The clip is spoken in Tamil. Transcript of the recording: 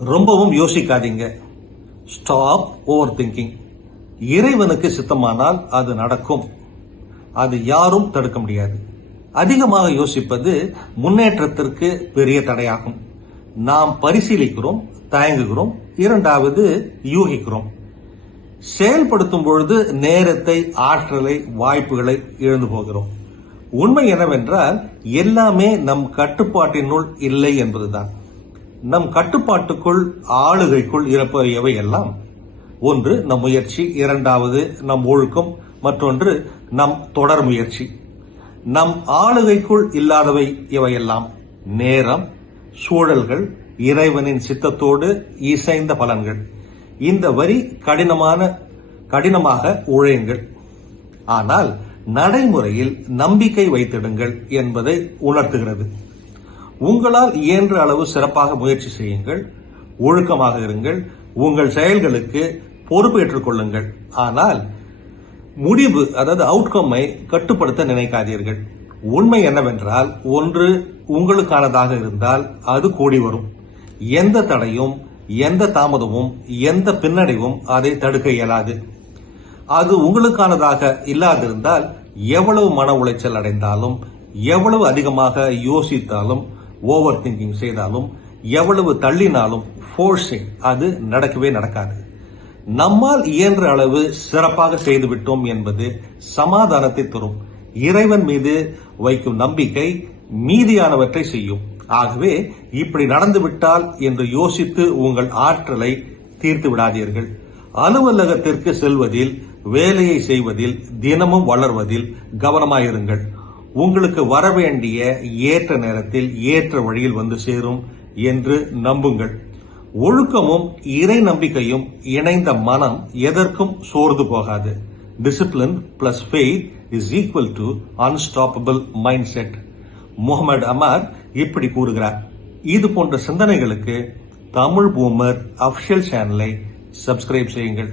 ரொம்பவும் யோசிக்காதீங்க. Stop over thinking. இறைவனுக்கு சித்தமானால் அது நடக்கும். அது யாரும் தடுக்க முடியாது. அதிகமாக யோசிப்பது முன்னேற்றத்திற்கு பெரிய தடையாகும். நாம் பரிசீலிக்கிறோம், தயங்குகிறோம், இரண்டாவது யூகிக்கிறோம். செயல்படுத்தும் பொழுது நேரத்தை, ஆற்றலை, வாய்ப்புகளை இழந்து போகிறோம். உண்மை என்னவென்றால் எல்லாமே நம் கட்டுப்பாட்டினுள் இல்லை என்பதுதான். நம் கட்டுப்பாட்டுக்குள், ஆளுகைக்குள் இருப்பவை எல்லாம் ஒன்று நம் முயற்சி, இரண்டாவது நம் ஒழுக்கம், மற்றொன்று நம் தொடர் முயற்சி. நம் ஆளுகைக்குள் இல்லாதவை இவையெல்லாம் நேரம், சூழல்கள், இறைவனின் சித்தத்தோடு இசைந்த பலன்கள். இந்த வரி கடினமாக உழையுங்கள், ஆனால் நடைமுறையில் நம்பிக்கை வைத்திடுங்கள் என்பதை உணர்த்துகிறது. உங்களால் இயன்ற அளவு சிறப்பாக முயற்சி செய்யுங்கள், ஒழுக்கமாக இருங்கள், உங்கள் செயல்களுக்கு பொறுப்பேற்றுக் கொள்ளுங்கள். ஆனால் முடிவு, அதாவது அவுட்கம்மை கட்டுப்படுத்த நினைக்காதீர்கள். உண்மை என்னவென்றால், ஒன்று உங்களுக்கானதாக இருந்தால் அது கூடி வரும். எந்த தடையும், எந்த தாமதமும், எந்த பின்னடைவும் அதை தடுக்க இயலாது. அது உங்களுக்கானதாக இல்லாதிருந்தால் எவ்வளவு மன உளைச்சல் அடைந்தாலும், எவ்வளவு அதிகமாக யோசித்தாலும், ஓவர் திங்கிங் செய்தாலும், எவ்வளவு தள்ளினாலும், ஃபோர்ஸிங், அது நடக்கவே நடக்காது. நம்மால் இயன்ற அளவு சிறப்பாக செய்துவிட்டோம் என்பது சமாதானத்தை தரும். இறைவன் மீது வைக்கும் நம்பிக்கை மீதியானவற்றை செய்யும். ஆகவே இப்படி நடந்துவிட்டால் என்று யோசித்து உங்கள் ஆற்றலை தீர்த்து விடாதீர்கள். அலுவலகத்திற்கு செல்வதில், வேலையை செய்வதில், தினமும் வளர்வதில் கவனமாயிருங்கள். உங்களுக்கு வரவேண்டிய ஏற்ற நேரத்தில், ஏற்ற வழியில் வந்து சேரும் என்று நம்புங்கள். ஒழுக்கமும் இறை நம்பிக்கையும் இணைந்த மனம் எதற்கும் சோர்ந்து போகாது. Discipline plus faith is equal to unstoppable mindset. Mohammed Amar இப்படி கூறுகிறார். இது போன்ற சிந்தனைகளுக்கு தமிழ் பூமர் அபிஷியல் சேனலை சப்ஸ்கிரைப் செய்யுங்கள்.